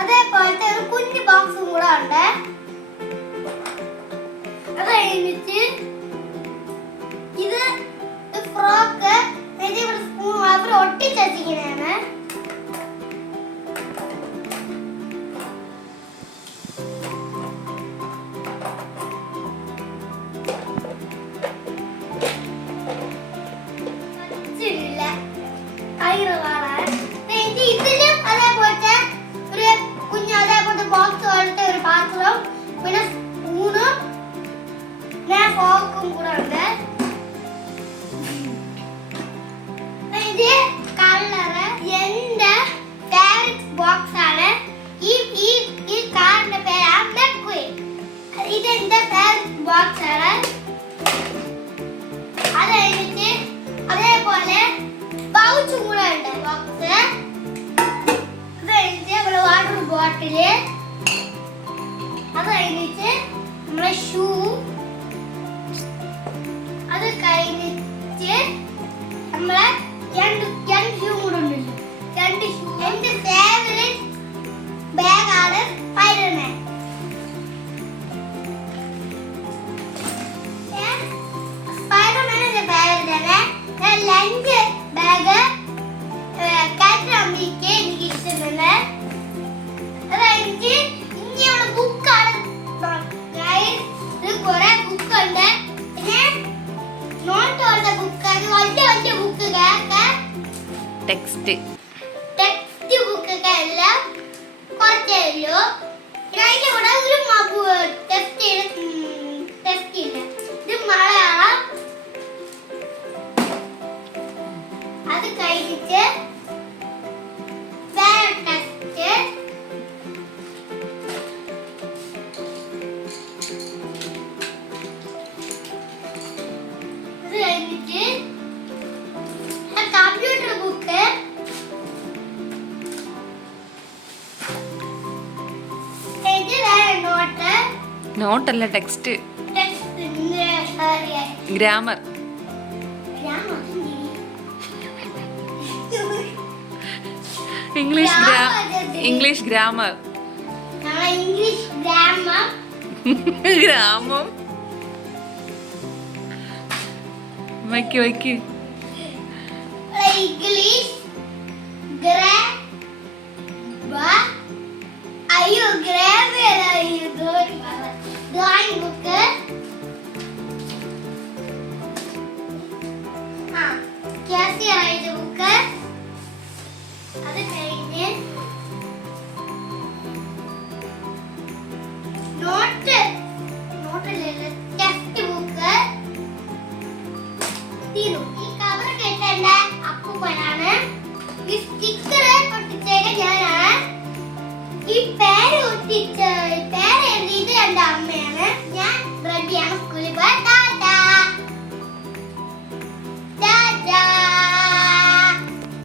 അതേപോലത്തെ ഒരു കുഞ്ഞു ബോക്സും കൂടെ ഉണ്ട്. അത് കഴിഞ്ഞിട്ട് ഇത് ഫ്രോക്ക് ഇവിടെ സ്പൂൺ മാത്രം ഒട്ടിച്ചിരിക്കുന്നതാണ്. ഇതിലും അതേപോലത്തെ ഒരു കുഞ്ഞു അതേപോലത്തെ ബോക്സ് പോലത്തെ ഒരു പാത്രം പിന്നെ സ്പൂണും ഫോർക്കും കൂടെ ഉണ്ട്. ഇത് കളറ് എന്റെ ഫേവറേറ്റ് ബോക്സ് ആണ്. ഈ കാറിന്റെ പേരാണ് മെക്ക്വീൻ. ഇത് എന്റെ ഫേവറേറ്റ് ബോക്സ് ആണ്. അത് കഴിഞ്ഞിട്ട് അതേപോലെ പൗച്ചും കൂടെ ഉണ്ട് ബോക്സ്. അത് കഴിഞ്ഞിട്ട് നമ്മുടെ വാട്ടർ ബോട്ടില്. അത് കഴിഞ്ഞിട്ട് നമ്മുടെ ഷൂ. അത് കഴിഞ്ഞിട്ട് നമ്മളെ രണ്ട് ഷൂ കൂടെ ഉണ്ടല്ലോ. രണ്ട് ഷൂ. എന്റെ ഫേവറേറ്റ് ബാഗാണ് സ്പൈഡർമാൻ. സ്പൈഡർമാൻ എന്റെ ഫേവറേറ്റ് ആണ്. ലഞ്ച് ബാഗ് കാറ്ററമ്മിക്ക് എനിക്ക് ഇഷ്ടമുണ്ട്. അത് കഴിഞ്ഞിട്ട് ഇനിയുള്ള ബുക്കാണ്. കുറെ ബുക്കുണ്ട്. പിന്നെ നോട്ടുള്ള ബുക്ക്, വലിയ വലിയ ബുക്കൊക്കെ ടെക്സ്റ്റ് ബുക്കൊക്കെ എല്ലാം കുറച്ചേ ഉള്ളൂ. പിന്നെ അതിന്റെ കൂടെ ഒരു ടെക്സ്റ്റ് ഇല്ല. ഇത് മലയാളം. അത് കഴിഞ്ഞിട്ട് വേറെ ടെക്സ്റ്റ്. അത് കഴിഞ്ഞിട്ട് കമ്പ്യൂട്ടർ ബുക്ക്. ഇത് വേറെ നോട്ടല്ല ടെക്സ്റ്റ്. ഗ്രാമർ. English grammar. ഗ്രാമം വയ്ക്ക്. English drawing book. ബുക്ക്. അത് കഴിഞ്ഞ് നോട്ടല്ലേ ടെക്സ്റ്റ് ബുക്ക്. ഈ കവർ കെട്ടേണ്ട അപ്പൂപ്പനാണ്. ഈ സ്റ്റിക്കർ ഒട്ടിച്ചേക്ക ഞാനാണ്. ഈ പേര് എഴുതിയത് എന്റെ അമ്മയാണ്. ഞാൻ റെഡ് കുട്ടിയാണ് സ്കൂളിൽ പോയത്